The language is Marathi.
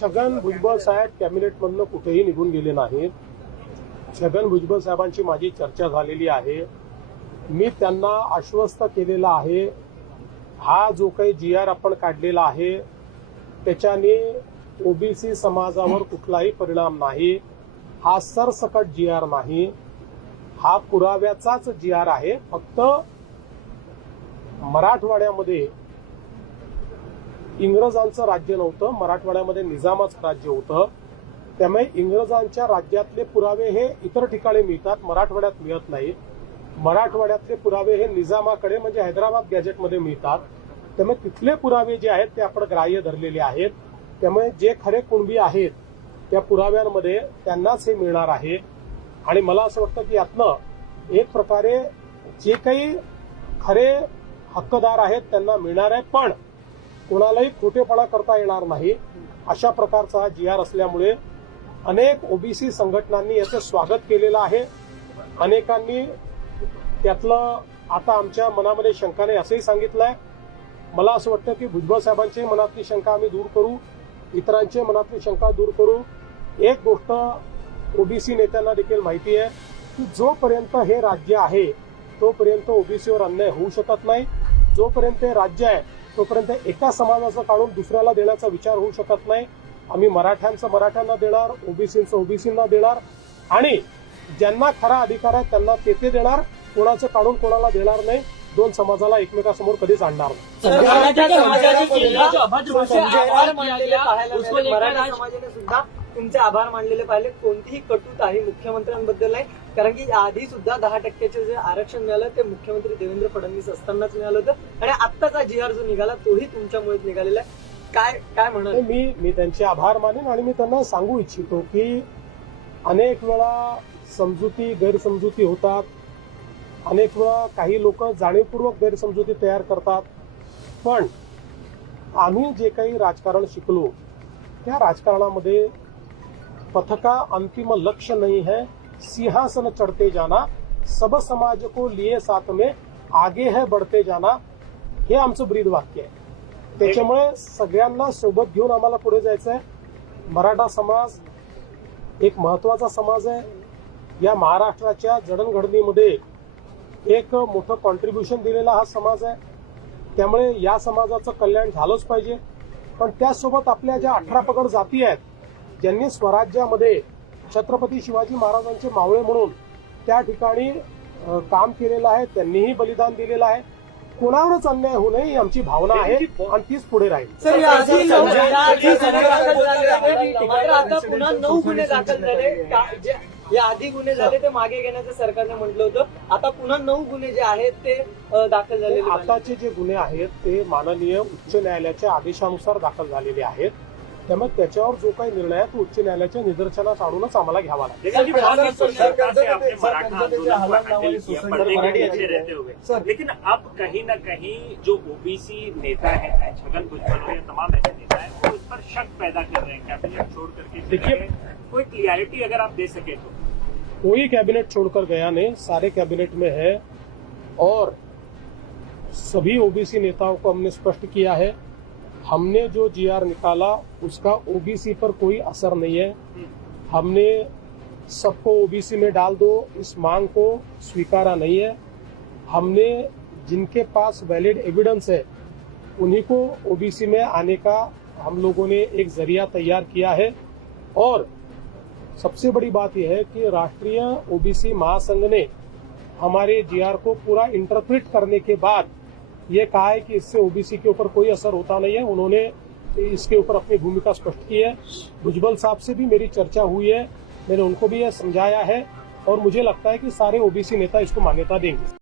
छगन भुजबळ साहेब कॅबिनेटमधनं कुठेही निघून गेले नाहीत छगन भुजबळ साहेबांची माझी चर्चा झालेली आहे मी त्यांना आश्वस्त केलेला आहे हा जो काही जी आर आपण काढलेला आहे त्याच्याने ओबीसी समाजावर कुठलाही परिणाम नाही हा सरसकट जी आर नाही हा पुराव्याचाच जी आर आहे फक्त मराठवाड्यामध्ये इंग्रजांचं राज्य नव्हतं मराठवाड्यामध्ये निजामाचं राज्य होतं त्यामुळे इंग्रजांच्या राज्यातले पुरावे हे इतर ठिकाणी मिळतात मराठवाड्यात मिळत नाही मराठवाड्यातले पुरावे हे निजामाकडे म्हणजे हैदराबाद गॅजेटमध्ये मिळतात त्यामुळे तिथले पुरावे जे आहेत ते आपण ग्राह्य धरलेले आहेत त्यामुळे जे खरे कुणबी आहेत त्या पुराव्यांमध्ये त्यांनाच हे मिळणार आहे आणि मला असं वाटतं की यातनं एक प्रकारे जे काही खरे हक्कदार आहेत त्यांना मिळणार आहे पण कोणालाही खोटेपणा करता येणार नाही अशा प्रकारचा जी आर असल्यामुळे अनेक ओबीसी संघटनांनी याचं स्वागत केलेलं आहे अनेकांनी त्यातलं आता आमच्या मनामध्ये नाही असंही सांगितलं आहे मला असं वाटतं की भुजबळ साहेबांची मनातली शंका आम्ही दूर करू इतरांची मनातली शंका दूर करू एक गोष्ट ओबीसी नेत्यांना देखील माहिती आहे की जोपर्यंत हे राज्य आहे तोपर्यंत ओबीसीवर अन्याय होऊ शकत नाही जोपर्यंत हे राज्य आहे तोपर्यंत एका समाजाचं काढून दुसऱ्याला देण्याचा विचार होऊ शकत नाही आम्ही मराठ्यांचं मराठ्यांना देणार ओबीसीचं ओबीसींना देणार आणि ज्यांना खरा अधिकार आहे त्यांना ते ते देणार कोणाचं काढून कोणाला देणार नाही दोन समाजाला एकमेकासमोर कधीच आणणार नाही तुमचे आभार मानलेले पाहिले कोणतीही कटुता आहे मुख्यमंत्र्यांबद्दल नाही कारण की आधी सुद्धा दहा टक्क्याचे जे आरक्षण मिळालं ते मुख्यमंत्री देवेंद्र फडणवीस असतानाच मिळालं होतं आणि आत्ताचा जी आर जो निघाला तोही तुमच्यामुळेच निघालेला आहे काय काय म्हणाल मी मी त्यांचे आभार मानेन आणि मी त्यांना सांगू इच्छितो की अनेक वेळा समजुती गैरसमजुती होतात अनेक वेळा काही लोक जाणीवपूर्वक गैरसमजुती तयार करतात पण आम्ही जे काही राजकारण शिकलो त्या राजकारणामध्ये पथ का अंतिम लक्ष्य नहीं है सिंहासन चढ़ते जाना सब समाज को लिए साथ में आगे है बढ़ते जाना हे आमचं ब्रीद वाक्य आहे त्याच्यामुळे सगळ्यांना सोबत घेऊन आम्हाला पुढे जायचं आहे मराठा समाज एक महत्वाचा समाज आहे या महाराष्ट्राच्या जडणघडणीमध्ये एक मोठं कॉन्ट्रीब्युशन दिलेला हा समाज आहे त्यामुळे या समाजाचं कल्याण झालंच पाहिजे पण त्यासोबत आपल्या ज्या अठरा पगड जाती आहेत ज्यांनी स्वराज्यामध्ये छत्रपती शिवाजी महाराजांचे मावळे म्हणून त्या ठिकाणी काम केलेलं आहे त्यांनीही बलिदान दिलेलं आहे कोणावरच अन्याय होऊ नये आमची भावना आहे आणि तीच पुढे राहील आता पुन्हा नऊ गुन्हे दाखल झाले जे आधी गुन्हे झाले ते मागे घेण्याचं सरकारने म्हटलं होतं आता पुन्हा नऊ गुन्हे जे आहेत ते दाखल झालेले हो, आताचे जे गुन्हे आहेत ते माननीय उच्च न्यायालयाच्या आदेशानुसार दाखल झालेले आहेत जो का निर्णय तो उच्च न्यायालय निदर्शनास लेकिन अब कहीं ना कहीं जो ओबीसी नेता है छगन भुजबल तमाम ऐसे नेता है वो इस पर शक पैदा कर रहे हैं कैबिनेट छोड़ करके देखिए कोई क्लियरिटी अगर आप दे सके तो कोई कैबिनेट छोड़कर गया नहीं सारे कैबिनेट में है और सभी ओबीसी नेताओं को हमने स्पष्ट किया है हमने जो जीआर निकाला उसका ओबीसी पर कोई असर नहीं है हमने सबको ओबीसी में डाल दो इस मांग को स्वीकारा नहीं है हमने जिनके पास वैलिड एविडेंस है उन्हीं को ओबीसी में आने का हम लोगों ने एक जरिया तैयार किया है और सबसे बड़ी बात यह है कि राष्ट्रीय ओबीसी महासंघ ने हमारे जीआर को पूरा इंटरप्रिट करने के बाद ये कहा है कि इससे ओबीसी के ऊपर कोई असर होता नहीं है उन्होंने इसके ऊपर अपनी भूमिका स्पष्ट की है भुजबल साहब से भी मेरी चर्चा हुई है मैंने उनको भी यह समझाया है और मुझे लगता है कि सारे ओबीसी नेता इसको मान्यता देंगे